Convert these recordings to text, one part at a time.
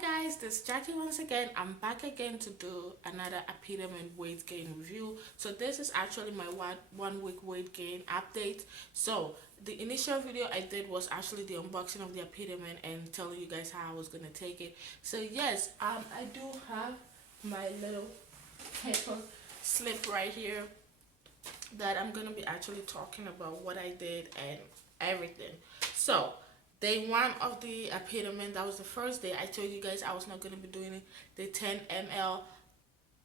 guys, this is Jackie once again. I'm back again to do another Apetamin Weight Gain review. So this is actually my one week weight gain update. So the initial video I did was actually the unboxing of the Apetamin and telling you guys how I was gonna take it. So yes, I do have my little paper slip right here that I'm gonna be actually talking about what I did and everything. So day one of the appointment, that was the first day. I told you guys I was not gonna be doing it, the 10 ml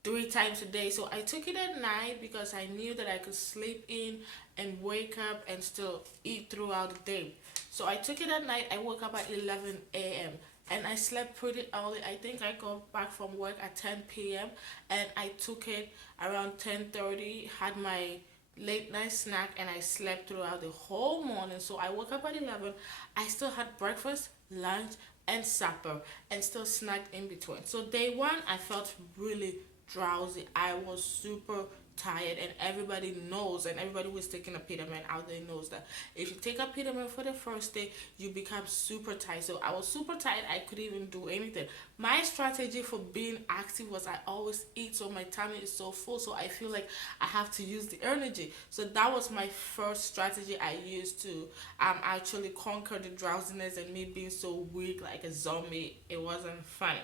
3 times a day. So I took it at night because I knew that I could sleep in and wake up and still eat throughout the day. So I took it at night. I woke up at 11 a.m. and I slept pretty early. I think I got back from work at 10 p.m. and I took it around 10:30, had my late night snack, and I slept throughout the whole morning. So I woke up at 11. I still had breakfast, lunch, and supper, and still snacked in between. So day one, I felt really drowsy. I was super tired, and everybody knows, and everybody who is taking a pitamin out there knows that if you take a pitamin for the first day, you become super tired. So I was super tired. I couldn't even do anything. My strategy for being active was I always eat, so my tummy is so full, so I feel like I have to use the energy. So that was my first strategy I used to actually conquer the drowsiness and me being so weak like a zombie. It wasn't fun.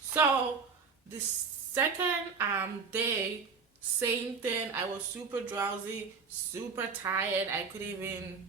So the second day, same thing. I was super drowsy, super tired. I couldn't even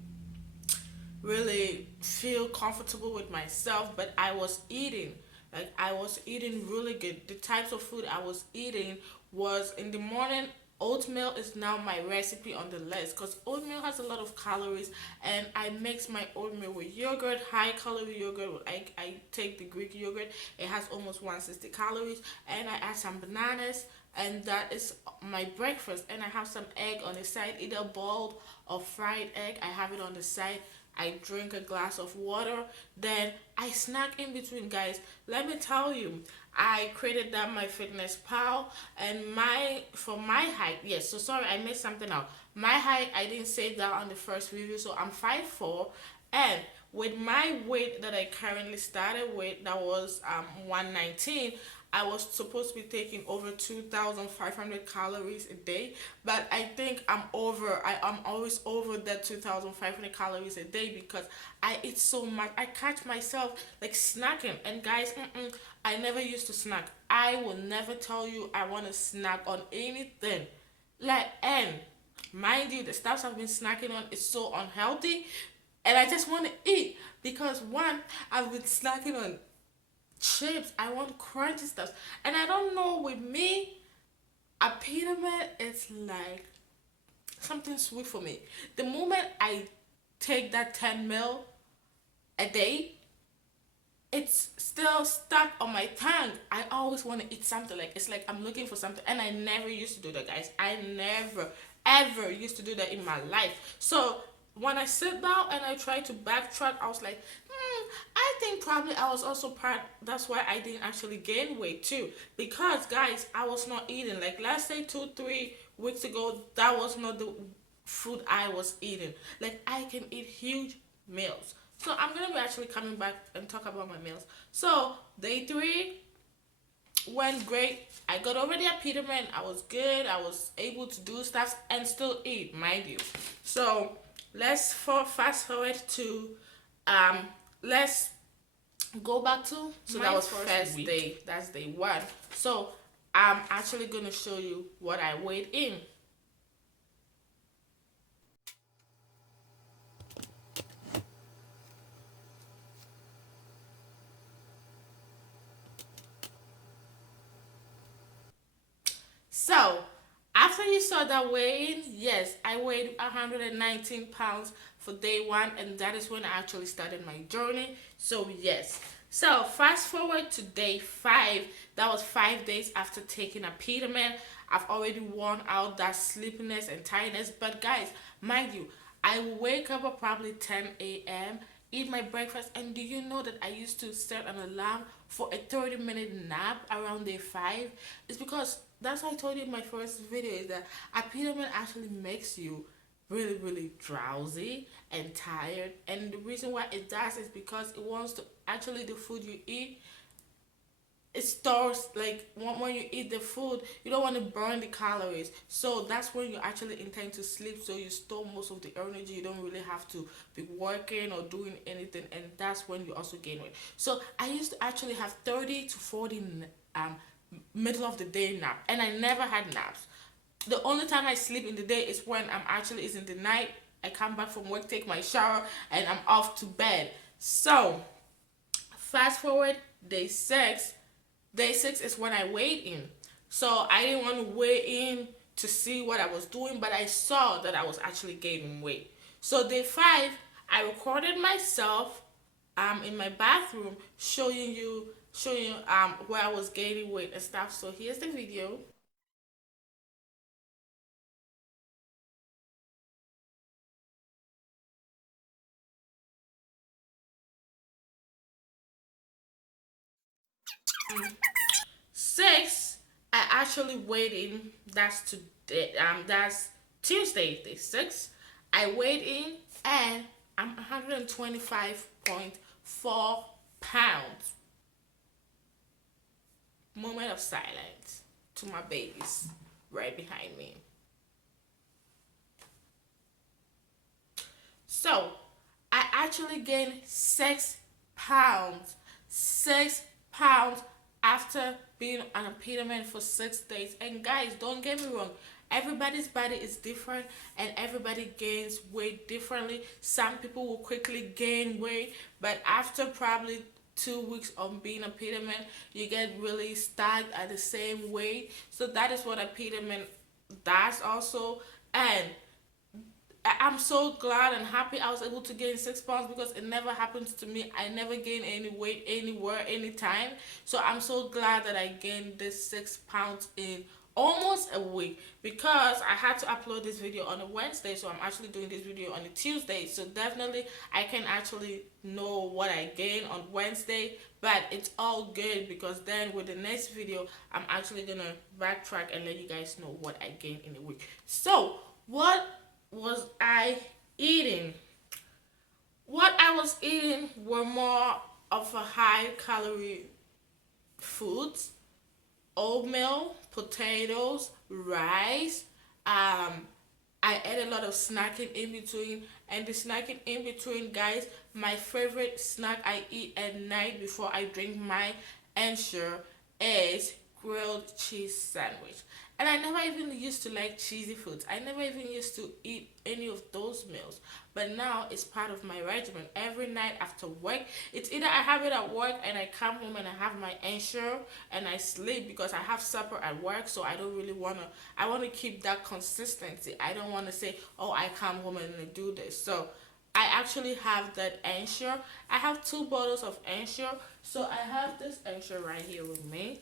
really feel comfortable with myself, but I was eating. Like I was eating really good. The types of food I was eating was in the morning. Oatmeal is now my recipe on the list because oatmeal has a lot of calories, and I mix my oatmeal with yogurt, high calorie yogurt. I take the Greek yogurt, it has almost 160 calories, and I add some bananas, and that is my breakfast. And I have some egg on the side, either boiled or fried egg. I have it on the side. I drink a glass of water, then I snack in between, guys. Let me tell you, I created that my fitness pal, and my for my height, yes, so sorry, I missed something out. My height, I didn't say that on the first review, so I'm 5'4", and with my weight that I currently started with, that was 119. I was supposed to be taking over 2,500 calories a day, but I think I'm over. I'm always over that 2,500 calories a day because I eat so much. I catch myself like snacking. And guys, I never used to snack. I will never tell you I want to snack on anything. And mind you, the stuff I've been snacking on is so unhealthy, and I just want to eat because one, I've been snacking on chips. I want crunchy stuff. And I don't know, with me, a peanut butter is like something sweet for me. The moment I take that 10 mil a day, it's still stuck on my tongue. I always want to eat something. Like it's like I'm looking for something, and I never used to do that, guys. I never ever used to do that in my life. So when I sit down and I try to backtrack, I was like, I think probably I was also part. That's why I didn't actually gain weight too. Because guys, I was not eating. Like let's say 2 3 weeks ago, that was not the food I was eating. Like I can eat huge meals. So I'm gonna be actually coming back and talk about my meals. So day three went great. I got over the appearment. I was good. I was able to do stuff and still eat, mind you. So fast forward to um let's go back to, so that was first day. That's day one. So I'm actually gonna show you what I weighed in. So, after you saw that weighing, yes, I weighed 119 pounds for day one, and that is when I actually started my journey. So, yes. So, fast forward to day five. That was 5 days after taking a Peterman. I've already worn out that sleepiness and tiredness. But, guys, mind you, I wake up at probably 10 a.m., eat my breakfast, and do you know that I used to set an alarm for a 30-minute nap around day 5? It's because that's why I told you in my first video is that a pyramid actually makes you really really drowsy and tired, and the reason why it does is because it wants to actually, the food you eat, it stores like when you eat the food, you don't want to burn the calories, so that's when you actually intend to sleep, so you store most of the energy. You don't really have to be working or doing anything, and that's when you also gain weight. So I used to actually have 30 to 40 um middle of the day nap, and I never had naps. The only time I sleep in the day is when I'm actually is in the night. I come back from work, take my shower, and I'm off to bed. So fast forward day six. Day six is when I weighed in. So I didn't want to weigh in to see what I was doing, but I saw that I was actually gaining weight. So day five, I recorded myself in my bathroom showing you where I was gaining weight and stuff. So here's the video. 6, I actually weighed in. That's today. That's Tuesday, day 6. I weighed in and I'm 125.4 pounds. Moment of silence to my babies right behind me. So I actually gained 6 pounds. 6 pounds after being on a pediment for 6 days. And guys, don't get me wrong. Everybody's body is different and everybody gains weight differently. Some people will quickly gain weight, but after probably 2 weeks of being a pediment, you get really stuck at the same weight. So that is what a pediment does also. And I'm so glad and happy I was able to gain 6 pounds because it never happens to me. I never gain any weight anywhere, anytime. So I'm so glad that I gained this 6 pounds in almost a week because I had to upload this video on a Wednesday. So I'm actually doing this video on a Tuesday. So definitely I can actually know what I gain on Wednesday. But it's all good because then with the next video, I'm actually gonna backtrack and let you guys know what I gained in a week. So what was I eating? What I was eating were more of a high calorie foods, oatmeal, potatoes, rice. I ate a lot of snacking in between, and the snacking in between, guys, my favorite snack I eat at night before I drink my ensure is grilled cheese sandwich. And I never even used to like cheesy foods. I never even used to eat any of those meals. But now it's part of my regimen. Every night after work, it's either I have it at work and I come home and I have my ensure and I sleep because I have supper at work. So I don't really wanna. I want to keep that consistency. I don't want to say, oh, I come home and I do this. So I actually have that ensure. I have 2 bottles of ensure. So I have this ensure right here with me.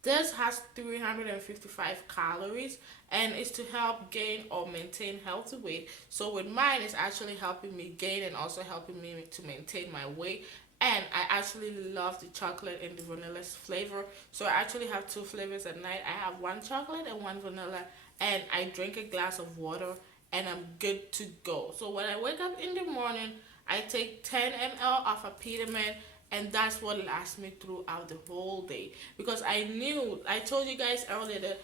This has 355 calories and is to help gain or maintain healthy weight. So with mine, it's actually helping me gain and also helping me to maintain my weight. And I actually love the chocolate and the vanilla flavor. So I actually have 2 flavors at night. I have one chocolate and one vanilla, and I drink a glass of water and I'm good to go. So when I wake up in the morning, I take 10 ml of a peppermint, and that's what lasts me throughout the whole day. Because I told you guys earlier that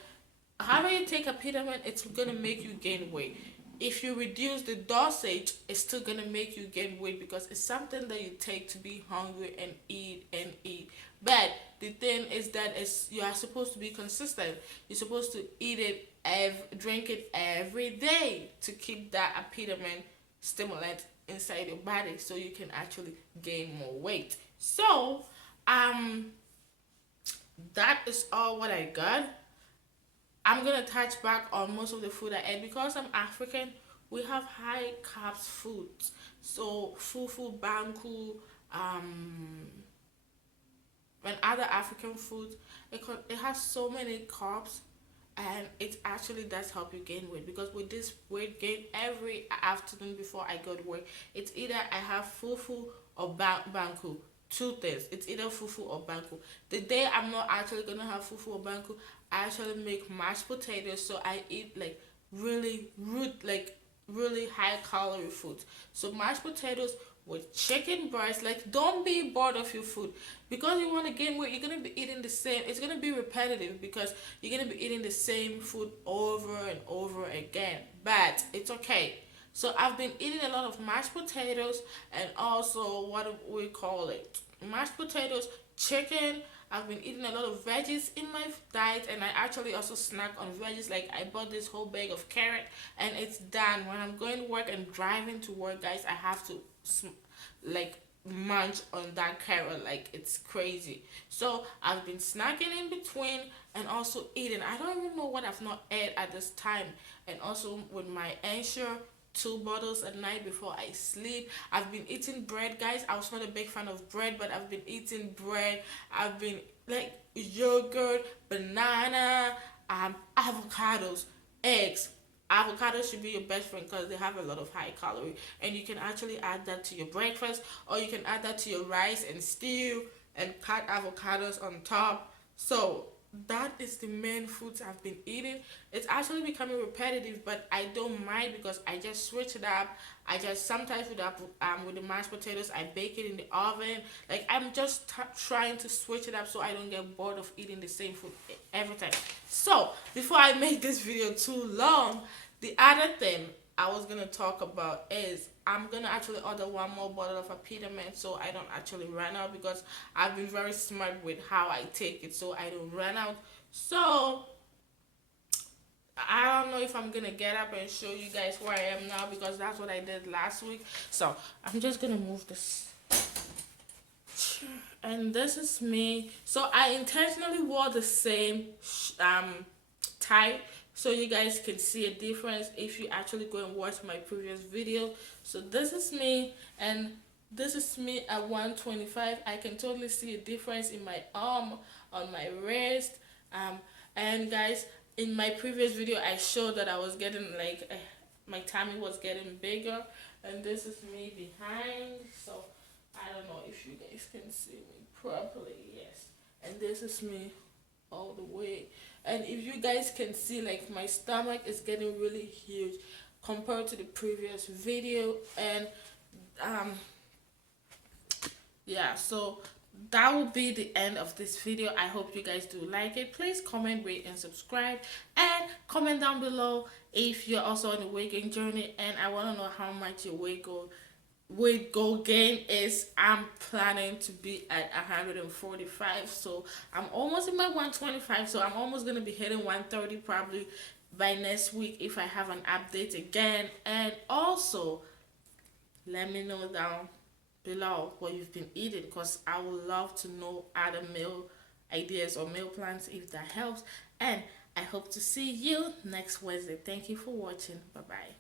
however you take a peppermint, it's gonna make you gain weight. If you reduce the dosage, it's still gonna make you gain weight because it's something that you take to be hungry and eat and eat. But the thing is that you are supposed to be consistent. You're supposed to eat it, drink it every day to keep that peppermint stimulant inside your body, so you can actually gain more weight. So, um, that is all what I got. I'm gonna touch back on most of the food I ate because I'm African. We have high carbs foods, so fufu, banku, um, and other African foods. It has so many carbs, and it actually does help you gain weight because with this weight gain every afternoon before I go to work, it's either I have fufu or banku. 2 things. It's either fufu or banku. The day I'm not actually gonna have fufu or banku, I actually make mashed potatoes. So I eat like really root like really high calorie foods. So mashed potatoes with chicken breast. Like, don't be bored of your food because you want to gain weight. You're gonna be eating the same. It's gonna be repetitive because you're gonna be eating the same food over and over again. But it's okay. So I've been eating a lot of mashed potatoes and also what do we call it? Mashed potatoes, chicken. I've been eating a lot of veggies in my diet, and I actually also snack on veggies. Like, I bought this whole bag of carrot, and it's done. When I'm going to work and driving to work, guys, I have to like munch on that carrot like it's crazy. So I've been snacking in between and also eating. I don't even know what I've not ate at this time. And also with my Ensure 2 bottles at night before I sleep. I've been eating bread, guys. I was not a big fan of bread, but I've been eating bread. I've been like yogurt, banana, avocados, eggs. Avocados should be your best friend because they have a lot of high calorie, and you can actually add that to your breakfast, or you can add that to your rice and stew and cut avocados on top. So that is the main foods I've been eating. It's actually becoming repetitive, but I don't mind because I just switch it up. I just sometimes with the mashed potatoes, I bake it in the oven. Like, I'm just trying to switch it up so I don't get bored of eating the same food every time. So before I make this video too long, the other thing I was gonna talk about is I'm gonna actually order 1 more bottle of Apetamin so I don't actually run out, because I've been very smart with how I take it so I don't run out. So I don't know if I'm gonna get up and show you guys where I am now, because that's what I did last week. So I'm just gonna move this. And this is me. So I intentionally wore the same tie so you guys can see a difference if you actually go and watch my previous video. So this is me, and this is me at 125. I can totally see a difference in my arm, on my wrist. And guys, in my previous video I showed that I was getting like my tummy was getting bigger, and this is me behind. So I don't know if you guys can see me properly. Yes, and this is me all the way. And if you guys can see, like, my stomach is getting really huge compared to the previous video. And yeah, so that will be the end of this video. I hope you guys do like it. Please comment, rate, and subscribe, and comment down below if you're also on the weight gain journey. And I want to know how much your weight goal gain is. I'm planning to be at 145, so I'm almost in my 125, so I'm almost gonna be hitting 130 probably by next week if I have an update again. And also let me know down below what you've been eating, because I would love to know other meal ideas or meal plans if that helps. And I hope to see you next Wednesday. Thank you for watching. Bye bye.